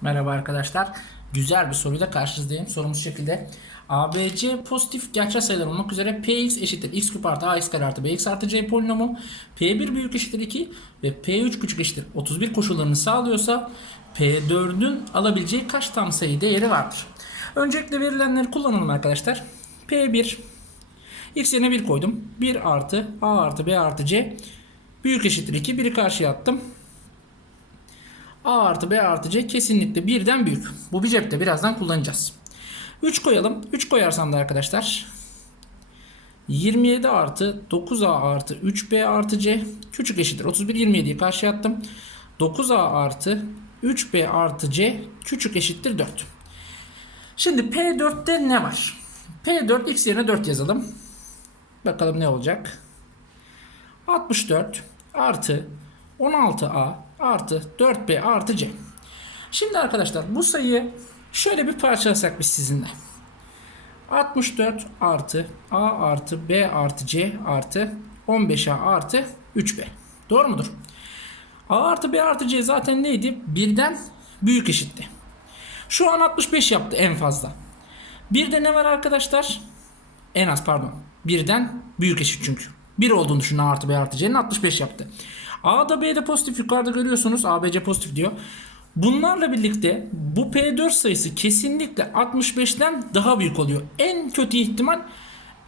Merhaba arkadaşlar. Güzel bir soruyla karşınızdayım. Sorumuz şekilde. ABC pozitif gerçel sayılar olmak üzere Px eşittir x küp artı ax kare artı bx artı c polinomu P1 büyük eşittir 2 ve P3 küçük eşittir 31 koşullarını sağlıyorsa P4'ün alabileceği kaç tam sayı değeri vardır? Öncelikle verilenleri kullanalım arkadaşlar. P1 x yerine 1 koydum. 1 artı a artı b artı c büyük eşittir 2. 1'i karşıya attım. A artı B artı C kesinlikle birden büyük. Bu bir cepte birazdan kullanacağız. 3 koyalım. 3 koyarsam da arkadaşlar 27 artı 9A artı 3B artı C küçük eşittir. 31 27'yi karşıya attım. 9A artı 3B artı C küçük eşittir 4. Şimdi P4'te ne var? P4 x yerine 4 yazalım. Bakalım ne olacak? 64 artı 16A artı 4B artı C. Şimdi arkadaşlar bu sayıyı şöyle bir parçalasak biz sizinle. 64 artı A artı B artı C artı 15A artı 3B. Doğru mudur? A artı B artı C zaten neydi? Birden büyük eşitti. Şu an 65 yaptı en fazla. Bir de ne var arkadaşlar? En az pardon. Birden büyük eşit çünkü. 1 olduğunu düşünün A artı B artı C'nin 65 yaptı. A'da B'de pozitif yukarıda görüyorsunuz. ABC pozitif diyor. Bunlarla birlikte bu P4 sayısı kesinlikle 65'ten daha büyük oluyor. En kötü ihtimal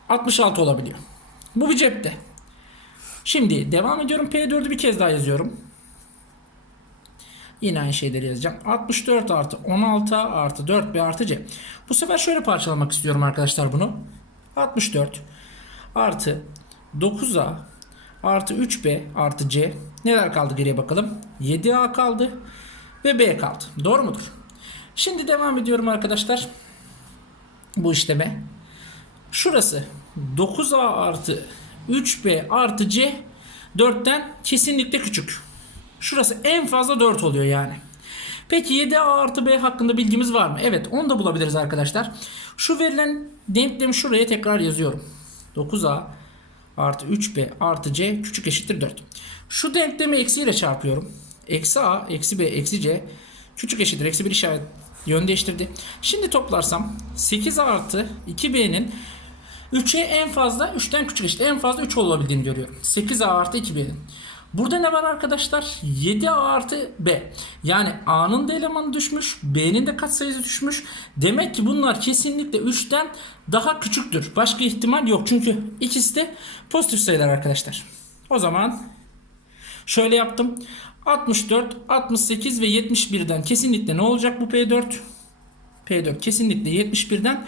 66 olabiliyor. Bu bir cepte. Şimdi devam ediyorum. P4'ü bir kez daha yazıyorum. Yine aynı şeyleri yazacağım. 64 artı 16 artı 4B artı C. Bu sefer şöyle parçalamak istiyorum arkadaşlar bunu. 64 artı 9A artı 3B artı C. Neler kaldı geriye bakalım. 7A kaldı ve B kaldı. Doğru mudur? Şimdi devam ediyorum arkadaşlar. Bu işleme. Şurası 9A artı 3B artı C 4'ten kesinlikle küçük. Şurası en fazla 4 oluyor yani. Peki 7A artı B hakkında bilgimiz var mı? Evet onu da bulabiliriz arkadaşlar. Şu verilen denklemi şuraya tekrar yazıyorum. 9A artı 3B artı C küçük eşittir 4. Şu denklemi eksiyle çarpıyorum. Eksi A eksi B eksi C küçük eşittir. Eksi bir işaret yön değiştirdi. Şimdi toplarsam 8 artı 2B'nin 3'e en fazla 3'ten küçük eşit en fazla 3 olabildiğini görüyorum. 8A artı 2B'nin. Burada ne var arkadaşlar? 7A artı B. Yani A'nın da elemanı düşmüş. B'nin de katsayısı düşmüş. Demek ki bunlar kesinlikle 3'ten daha küçüktür. Başka ihtimal yok. Çünkü ikisi de pozitif sayılar arkadaşlar. O zaman şöyle yaptım. 64, 68 ve 71'den kesinlikle ne olacak bu P4? P4 kesinlikle 71'den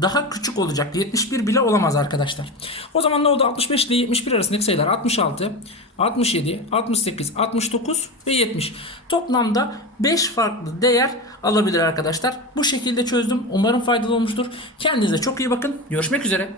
daha küçük olacak. 71 bile olamaz arkadaşlar. O zaman ne oldu? 65 ile 71 arasındaki sayılar 66, 67, 68, 69 ve 70. Toplamda 5 farklı değer alabilir arkadaşlar. Bu şekilde çözdüm. Umarım faydalı olmuştur. Kendinize çok iyi bakın. Görüşmek üzere.